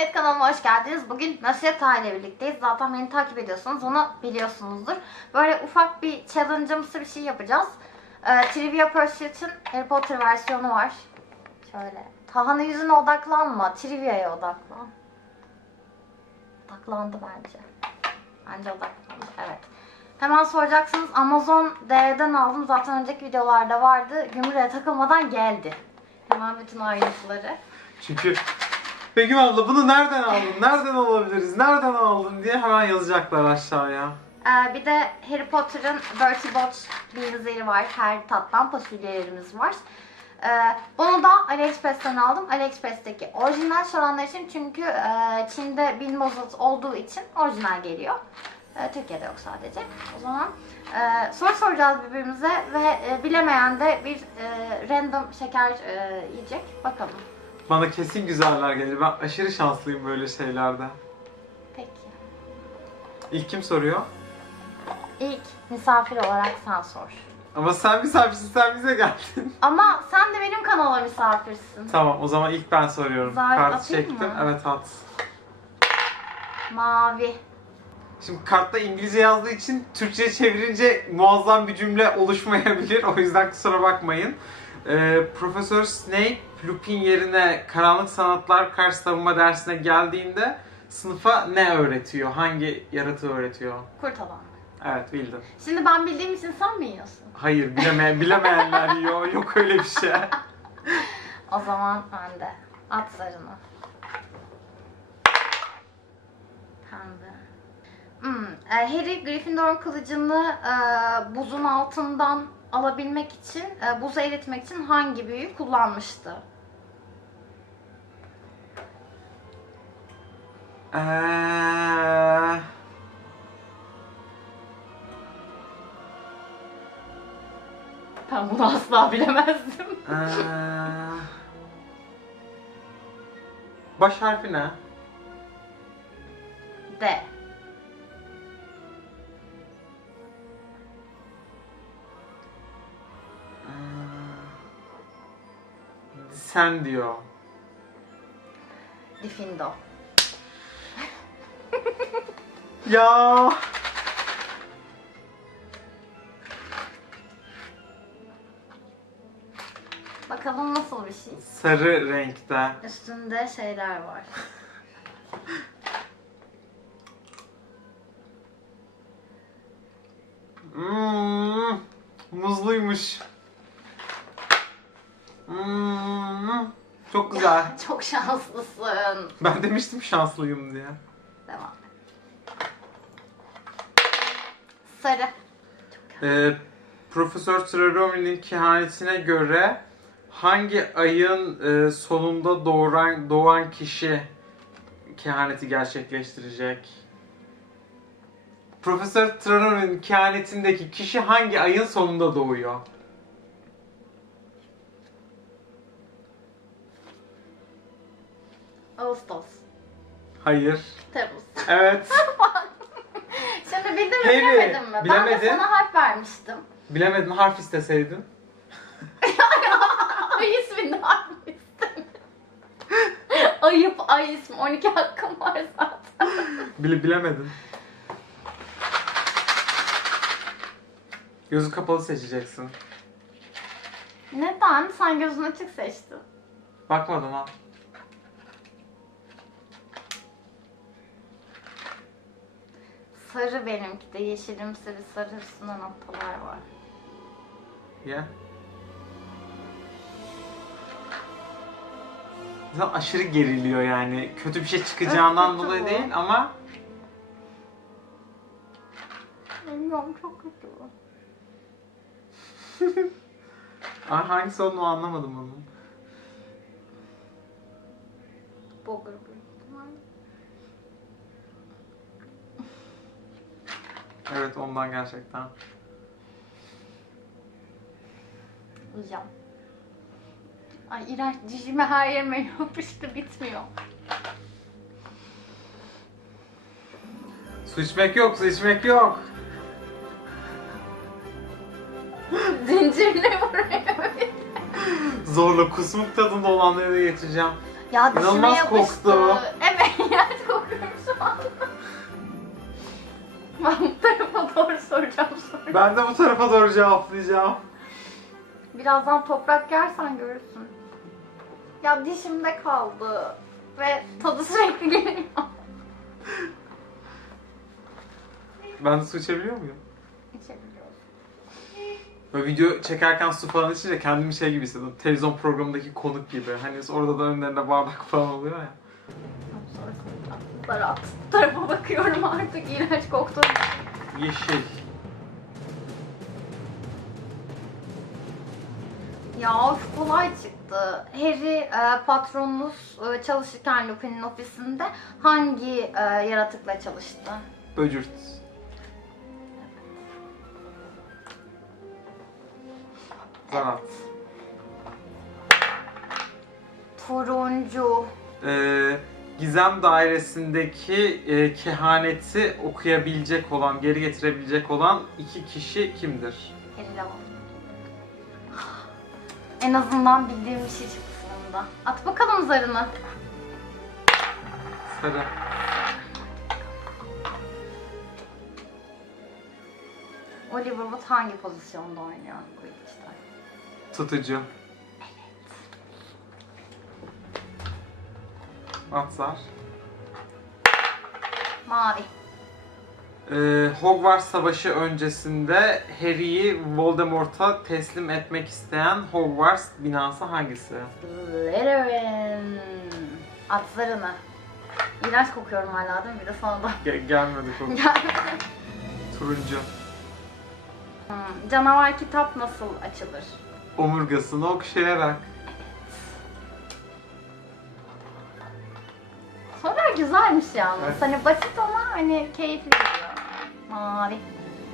Millet kanalıma hoş geldiniz. Bugün Nasihat ile birlikteyiz. Zaten beni takip ediyorsunuz, onu biliyorsunuzdur. Böyle ufak bir challenge'ımsı bir şey yapacağız. Ee, Trivia Pursuit'in Harry Potter versiyonu var. Şöyle. Taha'nın yüzüne odaklanma, Trivia'ya odaklan. Odaklandı bence. Bence odaklandı, evet. Hemen soracaksınız. Amazon D'den aldım. Zaten önceki videolarda vardı. Gümrüğe takılmadan geldi. Hemen bütün ayrıntıları. Çünkü Begüm abla bunu nereden aldın? Nereden alabiliriz? Nereden aldın diye hemen yazacaklar aşağıya. Ee, bir de Harry Potter'ın Bertie Bott benzeri var. Her tattan fasulyelerimiz var. Ee, bunu da AliExpress'ten aldım. AliExpress'teki orijinal soranlar için çünkü e, Çin'de Bin Mozart olduğu için orijinal geliyor. Ee, Türkiye'de yok sadece. O zaman e, soru soracağız birbirimize ve e, bilemeyen de bir e, random şeker e, yiyecek. Bakalım. Bana kesin güzeller gelir. Ben aşırı şanslıyım böyle şeylerde. Peki. İlk kim soruyor? İlk misafir olarak sen sor. Ama sen misafirsin, sen bize geldin. Ama sen de benim kanala misafirsin. tamam, o zaman ilk ben soruyorum. Zar Kart atayım çektim. mı? Evet at. Mavi. Şimdi kartta İngilizce yazdığı için Türkçe çevirince muazzam bir cümle oluşmayabilir. O yüzden kusura bakmayın. Ee, Profesör Snape Lupin yerine karanlık sanatlar karşı savunma dersine geldiğinde sınıfa ne öğretiyor? Hangi yaratığı öğretiyor? Kurt adam. Evet bildin. Şimdi ben bildiğim için sen mi yiyorsun? Hayır bilemeyen, bilemeyenler yiyor. Yok öyle bir şey. O zaman ben de. At sarını. Pembe. Hmm. e, Harry Gryffindor'un kılıcını e, buzun altından alabilmek için, e, buzu eritmek için hangi büyüyü kullanmıştı? Ee, Ben bunu asla bilemezdim. ee, baş harfi ne? Sen diyor. Diffindo. Ya. Bakalım nasıl bir şey. Sarı renkte. Üstünde şeyler var. Hmm, muzluymuş. Hmm, çok şanslısın. Ben demiştim şanslıyım diye. Devam. Sarı. Ee, Profesör Trelawney'nin kehanetine göre hangi ayın e, sonunda doğuran doğan kişi kehaneti gerçekleştirecek? Profesör Trelawney'nin kehanetindeki kişi hangi ayın sonunda doğuyor? Ağustos. Hayır. Temmuz. Evet. Şimdi bildim mi Harry, bilemedim mi? Ben de sana harf vermiştim. Bilemedin harf isteseydin. ay ismini harf istedim. Ayıp ay ismi. 12 hakkım var zaten. Bile bilemedin. Gözü kapalı seçeceksin. Neden? Sen gözün açık seçtin. Bakmadın ha. Sarı benimki de yeşilimsi bir sarı üstünde noktalar var. Ya. Zaten aşırı geriliyor yani. Kötü bir şey çıkacağından kötü dolayı bu. değil ama Bilmiyorum çok kötü. Ay, hangisi olduğunu anlamadım onu. Bogur Evet ondan gerçekten. Hocam. Ay iğrenç dişime her yerime yapıştı bitmiyor. Su içmek yok, su içmek yok. Zincirle vuruyor. Zorla kusmuk tadında olan eve geçeceğim. Ya dişime İnanılmaz yapıştı. koktu. Evet ya kokuyorum şu an doğru soracağım soruyu. Ben de bu tarafa doğru cevaplayacağım. Birazdan toprak yersen görürsün. Ya dişimde kaldı. Ve tadı sürekli geliyor. Ben de su içebiliyor muyum? İçebiliyorum. Böyle video çekerken su falan içince kendimi şey gibi hissediyorum. Televizyon programındaki konuk gibi. Hani orada da önlerinde bardak falan oluyor ya. Berat. Bu tarafa bakıyorum artık iğrenç koktu. Yeşil. Ya of kolay çıktı. Harry e, patronunuz e, çalışırken Lupin'in ofisinde hangi e, yaratıkla çalıştı? Böcürt. Zanat. Turuncu. Ee, gizem dairesindeki e, kehaneti okuyabilecek olan, geri getirebilecek olan iki kişi kimdir? Lavon. En azından bildiğim bir şey çıktı sonunda. At bakalım zarını. Sarı. Oliver Wood hangi pozisyonda oynuyor Quidditch'te? Tutucu. Atzar. Mavi. Ee, Hogwarts Savaşı öncesinde Harry'i Voldemort'a teslim etmek isteyen Hogwarts binası hangisi? Slytherin. At zarını. İğrenç kokuyorum hala değil mi? Bir de sana da. Ge- gelmedi. Gel. Turuncu. Hmm, Canavar kitap nasıl açılır? Omurgasını okşayarak. Güzelmiş yalnız. Evet. Hani basit ama hani keyifli geliyor. Mavi.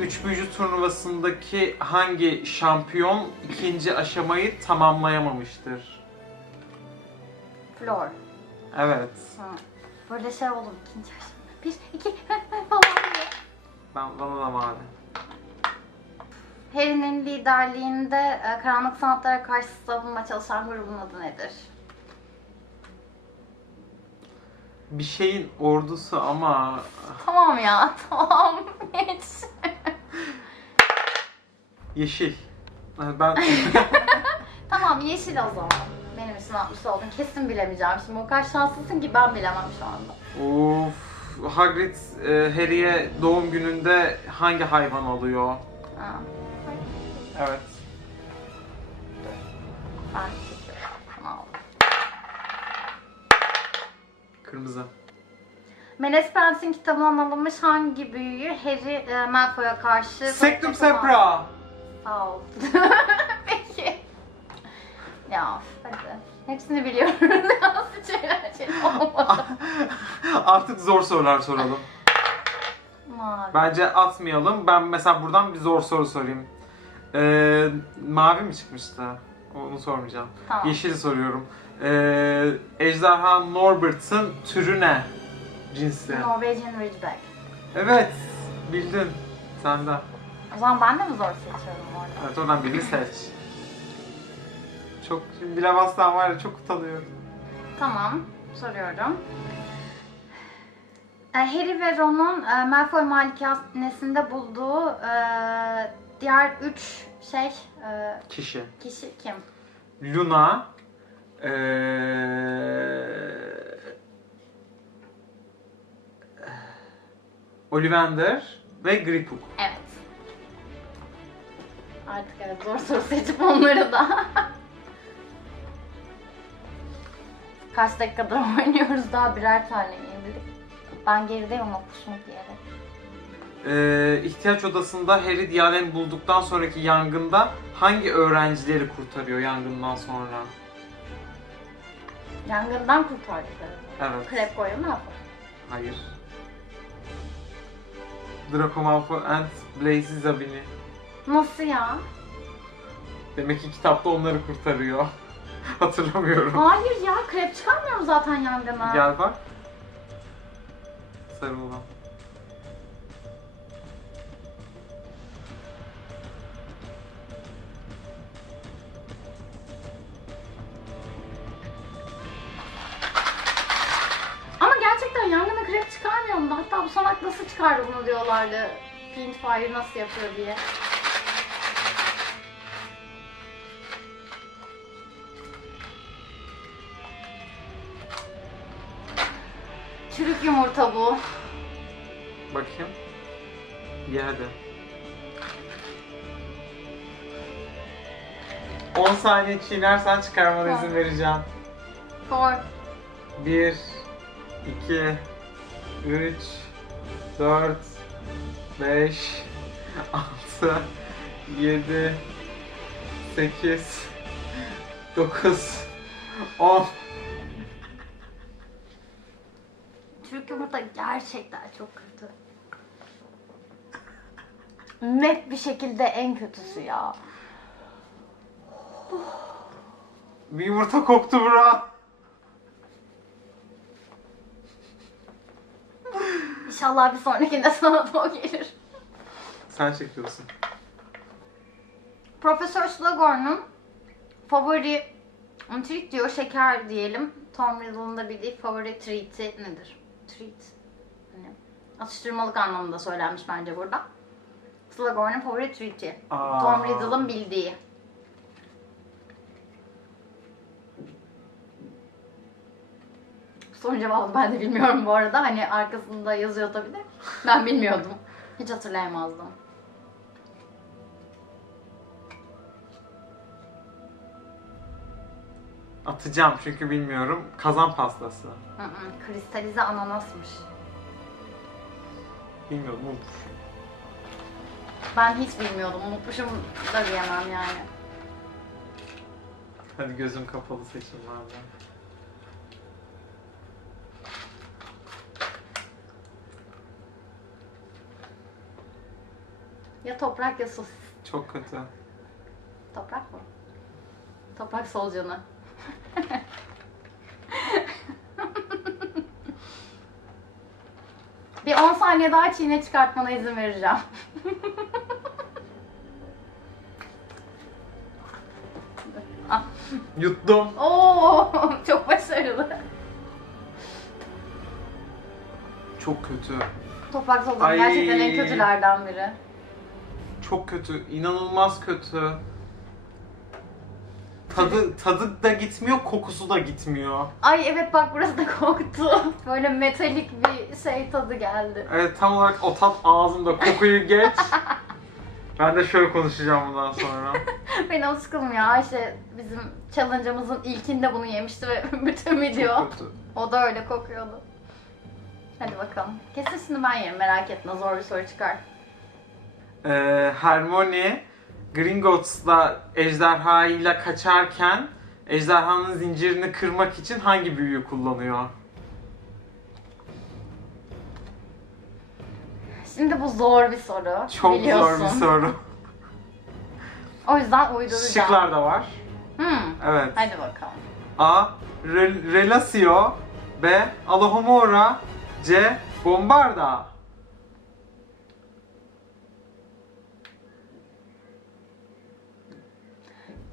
Üç büyücü turnuvasındaki hangi şampiyon ikinci aşamayı tamamlayamamıştır? Flor. Evet. Hı. Böyle şey olur ikinci aşama. Bir, iki falan diye. Ben bana da mavi. Harry'nin liderliğinde e, karanlık sanatlara karşı savunma çalışan grubun adı nedir? Bir şeyin ordusu ama Tamam ya, tamam. Geç. yeşil. Ben tamam, yeşil o zaman. Benim için atmış oldun. Kesin bilemeyeceğim. Şimdi o kadar şanslısın ki ben bilemem şu anda. Of, Hagrid e, Harry'e doğum gününde hangi hayvan alıyor? Ha. Evet. Kırmızı. Melez Prens'in kitabından alınmış hangi büyüyü Harry e, Malfoy'a karşı... Sectum? Sempra. Sağ ol. Peki. Ya hadi. Hepsini biliyorum. Nasıl şeyler şey olmadı. Artık zor sorular soralım. Mavi. Bence atmayalım. Ben mesela buradan bir zor soru sorayım. Ee, mavi mi çıkmıştı? Onu sormayacağım. Tamam. Yeşil soruyorum. Ee, ejderha Norbert'ın türü ne? Cinsi. Norwegian Ridgeback. Evet. Bildin. Senden. O zaman ben de mi zor seçiyorum orada? Evet oradan birini seç. Çok şimdi bilemezsen var ya çok utanıyorum. Tamam. Soruyorum. E, Harry ve Ron'un e, Malfoy malikanesinde bulduğu e, diğer üç şey e, Kişi. kişi kim? Luna. Ee, Ollivander ve Griphook. Evet. Artık evet zor soru seçip onları da. Kaç dakikadır oynuyoruz daha birer tane yedik. Ben gerideyim ama kusmuk diyerek. Ee, ihtiyaç odasında Harry Diadem bulduktan sonraki yangında hangi öğrencileri kurtarıyor yangından sonra? Yangından kurtardık evet. Evet. Krep koyun ne yapalım? Hayır. Draco Malfoy and Blaise Zabini. Nasıl ya? Demek ki kitapta onları kurtarıyor. Hatırlamıyorum. Hayır ya krep çıkarmıyor mu zaten yangına? Gel bak. Sarı olan. Bu salak nasıl çıkardı bunu diyorlardı. Paint Fire nasıl yapıyor diye. Çürük yumurta bu. Bakayım. Ye hadi. 10 saniye çiğnersen çıkarmana izin vereceğim. Four. 1 2 3 4 5 6 7 8 9 10 Çürük yumurta gerçekten çok kötü. Net bir şekilde en kötüsü ya. Bir yumurta koktu bura. İnşallah bir sonrakinde sana da o gelir. Sen çekiyorsun. Profesör Slughorn'un favori treat diyor şeker diyelim. Tom Riddle'ın da bildiği favori treat'i nedir? Treat. Hani atıştırmalık anlamında söylenmiş bence burada. Slughorn'un favori treat'i. Aa. Tom Riddle'ın bildiği. Sorun cevabını ben de bilmiyorum bu arada. Hani arkasında yazıyor tabii de. Ben bilmiyordum. Hiç hatırlayamazdım. Atacağım çünkü bilmiyorum. Kazan pastası. Hı hı, Kristalize ananasmış. Bilmiyorum. unutmuş. Ben hiç bilmiyordum. Unutmuşum da diyemem yani. Hadi gözüm kapalı seçim var Ya toprak ya sos. Çok kötü. Toprak mı? Toprak solucanı. Bir 10 saniye daha çiğne çıkartmana izin vereceğim. Yuttum. Oo, çok başarılı. Çok kötü. Toprak solucanı Ay. gerçekten en kötülerden biri. Çok kötü. İnanılmaz kötü. Tadı tadı da gitmiyor, kokusu da gitmiyor. Ay evet bak burası da koktu. Böyle metalik bir şey tadı geldi. Evet tam olarak o tat ağzımda. Kokuyu geç. Ben de şöyle konuşacağım bundan sonra. Ben alışkınım ya. Ayşe bizim challenge'ımızın ilkinde bunu yemişti ve bütün video Çok kötü. o da öyle kokuyordu. Hadi bakalım. Kesin şimdi ben yerim merak etme zor bir soru çıkar. Ee, Hermione Gringotts'la ejderhayla kaçarken ejderhanın zincirini kırmak için hangi büyüyü kullanıyor? Şimdi bu zor bir soru. Çok biliyorsun. zor bir soru. O yüzden uyduracağım. Şıklar da var. Hmm. Evet. Hadi bakalım. A. Re- Relasio B. Alohomora C. Bombarda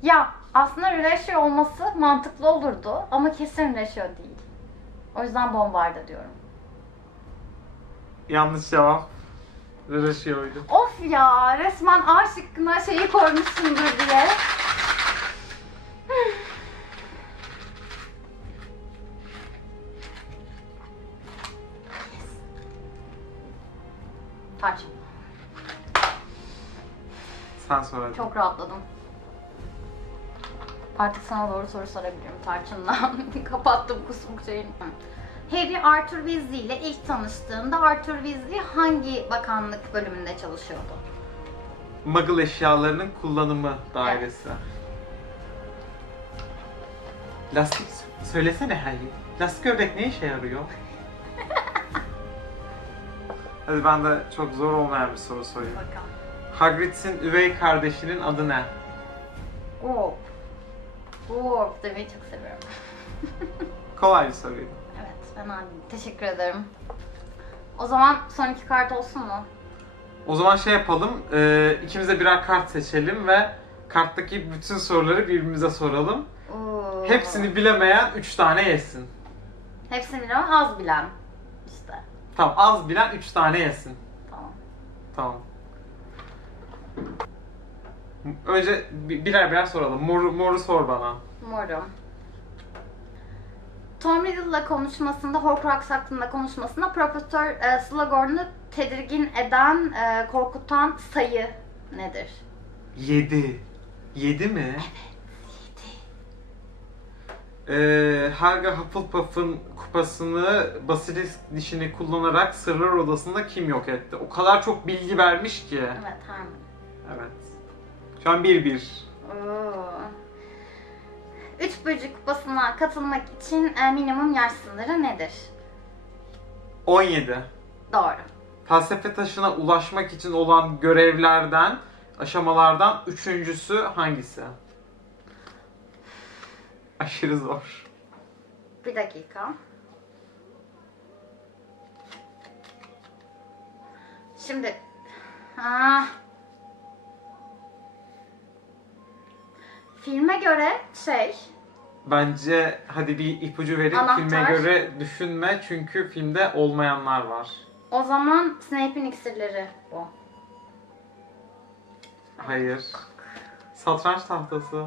Ya aslında Relatio olması mantıklı olurdu ama kesin Relatio değil. O yüzden bombarda diyorum. Yanlış cevap. Relasio'ydu. Of ya resmen A şıkkına şeyi koymuşsundur diye. Taç. Sen sor hadi. Çok rahatladım. Artık sana doğru soru sorabilirim Tarçın'la. Kapattım kusmuk şeyini. Harry Arthur Weasley ile ilk tanıştığında Arthur Weasley hangi bakanlık bölümünde çalışıyordu? Muggle eşyalarının kullanımı dairesi. Lastik söylesene Harry. Lastik ördek ne işe yarıyor? Hadi ben de çok zor olmayan bir soru sorayım. Bakalım. Hagrid'in üvey kardeşinin adı ne? Orb. Orb demeyi çok seviyorum. Kolay bir soruydu. Evet, fena değil. Teşekkür ederim. O zaman son iki kart olsun mu? O zaman şey yapalım, e, ikimiz de birer kart seçelim ve karttaki bütün soruları birbirimize soralım. Oo. Hepsini bilemeyen 3 tane yesin. Hepsini bilemem, az bilen. İşte. Tamam az bilen 3 tane yesin. Tamam. Tamam. Önce bi- birer birer soralım. Moru, moru sor bana. Morum. Tom Riddle'la konuşmasında, Horcrux hakkında konuşmasında Profesör e, Slughorn'u tedirgin eden, e, korkutan sayı nedir? 7. 7 mi? Ee, Helga Hufflepuff'ın kupasını basilisk dişini kullanarak Sırlar Odası'nda kim yok etti? O kadar çok bilgi vermiş ki. Evet, Hermione. Evet. Şu an 1-1. Oo. Üç böcek kupasına katılmak için e, minimum yaş sınırı nedir? 17. Doğru. Felsefe taşına ulaşmak için olan görevlerden, aşamalardan üçüncüsü hangisi? Aşırı zor. Bir dakika. Şimdi ah. Filme göre şey Bence hadi bir ipucu verip Anahtar. filme göre düşünme çünkü filmde olmayanlar var. o zaman Snape'in iksirleri bu. Hayır. Satranç tahtası.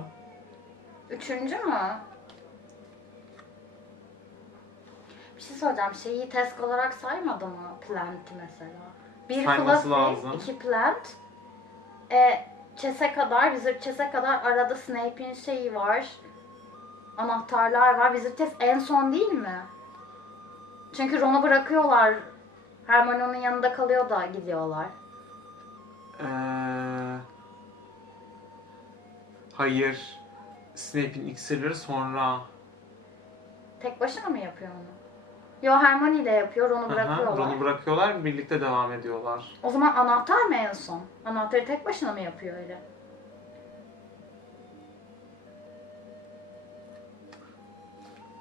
Üçüncü mü? Bir şey soracağım. Şeyi test olarak saymadı mı Plant'i mesela? Bir Sayması Fluffy, lazım. iki Plant. E, Chess'e kadar, Wizard Chess'e kadar arada Snape'in şeyi var. Anahtarlar var. Wizard Chess en son değil mi? Çünkü Ron'u bırakıyorlar. Hermione'nin yanında kalıyor da gidiyorlar. Ee, hayır. Snape'in iksirleri sonra. Tek başına mı yapıyor onu? Yo Hermione ile yapıyor, Ron'u bırakıyorlar. Ron'u bırakıyorlar, birlikte devam ediyorlar. O zaman anahtar mı en son? Anahtarı tek başına mı yapıyor öyle?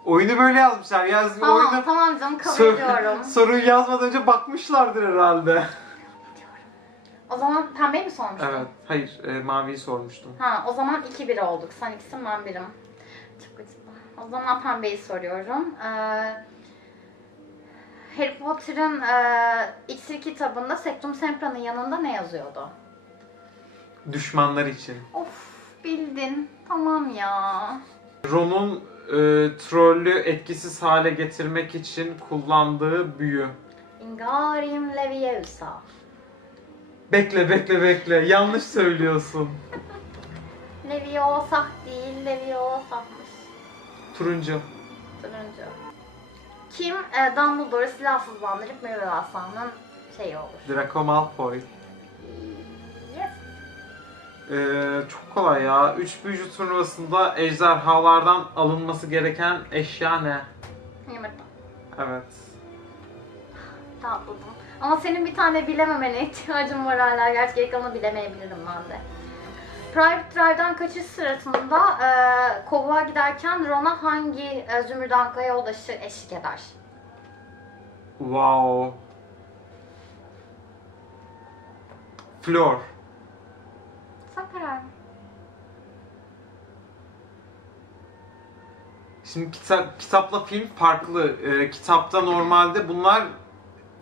Oyunu böyle yazmışlar. Yaz, Tamam oyunu tamam canım kabul Sor- ediyorum. soruyu yazmadan önce bakmışlardır herhalde. O zaman pembeyi mi sormuştun? Evet, hayır, e, maviyi sormuştum. Ha o zaman 2-1 olduk. Sen ikisin ben birim. Çok acıdı. O zaman pembeyi soruyorum. Ee, Harry Potter'ın e, İksir kitabında Sectum Sempra'nın yanında ne yazıyordu? Düşmanlar için. Of bildin. Tamam ya. Ron'un e, trollü etkisiz hale getirmek için kullandığı büyü. Ingarim Leviosa. Bekle, bekle, bekle. Yanlış söylüyorsun. Leviosa değil, Leviosa'mış. Turuncu. Turuncu. Kim e, Dumbledore'u silahsızlandırıp Mühür Asan'ın şeyi olur? Draco Malfoy. Yes. Ee, çok kolay ya. Üç büyücü turnuvasında ejderhalardan alınması gereken eşya ne? Yumurta. Evet. Tatlıdım. Ama senin bir tane bilememene ihtiyacım var hala. Gerçi geri kalanı bilemeyebilirim ben de. Private Drive'dan kaçış sırasında e, kovuğa giderken Ron'a hangi e, zümrüt yoldaşı eşlik eder? Wow. Flor. Sen karar ver. Şimdi kitap, kitapla film farklı. Ee, kitapta normalde bunlar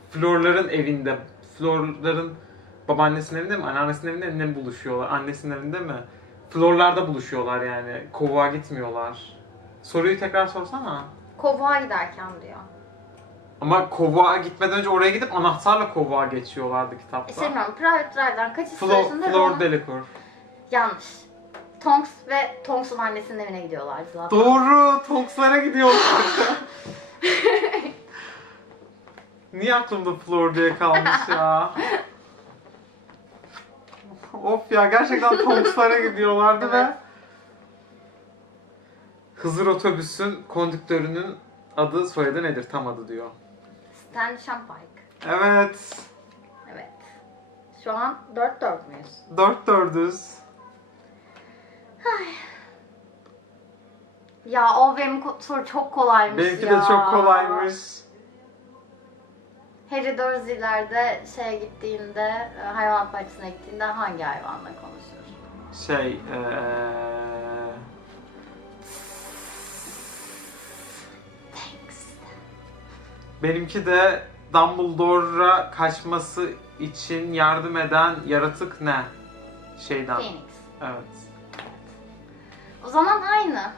Flor'ların evinde. Flor'ların babaannesinin evinde mi, anneannesinin evinde mi ne buluşuyorlar? Annesinin evinde mi? Flor'larda buluşuyorlar yani. Kovuğa gitmiyorlar. Soruyu tekrar sorsana. Kovuğa giderken diyor. Ama kovuğa gitmeden önce oraya gidip anahtarla kovuğa geçiyorlardı kitapta. İşte bilmiyorum. Private Drive'dan kaçış Flor, sırasında Flor Ron'a... Delacour. Yanlış. Tonks ve Tonks'un annesinin evine gidiyorlar zaten. Doğru, Tonks'lara gidiyorlar. Niye aklımda Flor diye kalmış ya? of ya gerçekten Tonks'lara gidiyorlardı Evet. ve Hızır otobüsün kondüktörünün adı soyadı nedir? Tam adı diyor. Stanley Shumpike. Evet. Evet. Şu an 4-4 müyüz? Dört dördüz. Ya o benim soru çok kolaymış Benimki ya. de çok kolaymış. Harry Dursley'lerde şeye gittiğinde, e, hayvan bahçesine gittiğinde hangi hayvanla konuşur? Şey, eee... Thanks. Benimki de Dumbledore'a kaçması için yardım eden yaratık ne? Şeyden. Phoenix. Evet. O zaman aynı.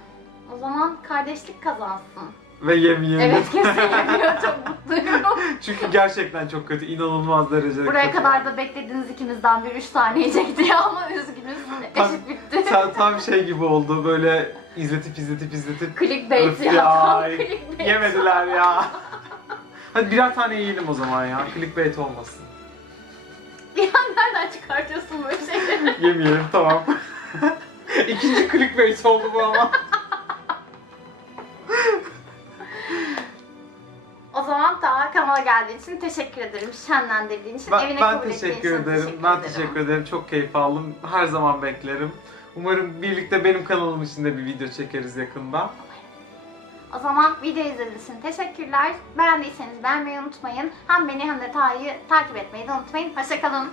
O zaman kardeşlik kazansın. Ve yemeyelim. Evet kesin yapıyor. Çok mutluyum. Çünkü gerçekten çok kötü. inanılmaz derecede Buraya kötü. kadar da beklediğiniz ikimizden bir üç tane yiyecekti ama üzgünüz. Tam- Eşit bitti. Sen tam şey gibi oldu böyle izletip izletip izletip Clickbait Öf ya. ya, clickbait. yemediler ya. Hadi birer tane yiyelim o zaman ya. Clickbait olmasın. Ya nereden çıkartıyorsun böyle şeyleri? Yemeyelim tamam. İkinci clickbait oldu bu ama. Kanala geldiğin için teşekkür ederim. Şenlendirdiğin için, Ben, evine ben kabul ettiğin teşekkür için ederim. teşekkür ben ederim. teşekkür ederim. Çok keyif aldım. Her zaman beklerim. Umarım birlikte benim kanalım için de bir video çekeriz yakında. O zaman video izlediğiniz için teşekkürler. Beğendiyseniz beğenmeyi unutmayın. Hem beni hem de Taha'yı takip etmeyi de unutmayın. Hoşçakalın.